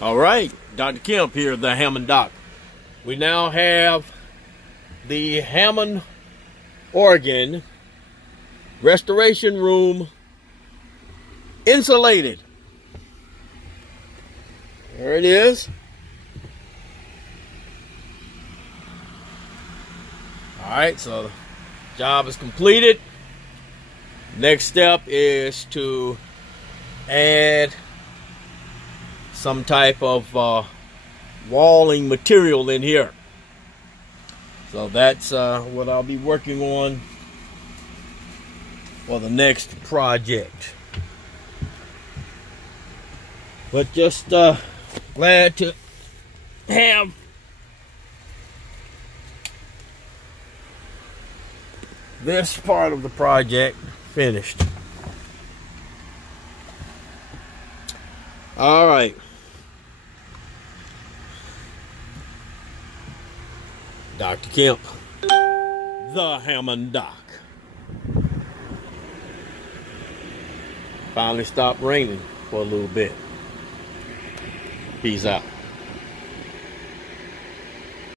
All right, Dr. Kemp here, the Hammond Doc. We now have the Hammond organ restoration room insulated. There it is. All right, so the job is completed. Next step is to add some type of walling material in here. So that's what I'll be working on for the next project. But just glad to have this part of the project finished. All right. Dr. Kemp, the Hammond Doc. Finally stopped raining for a little bit. Peace out.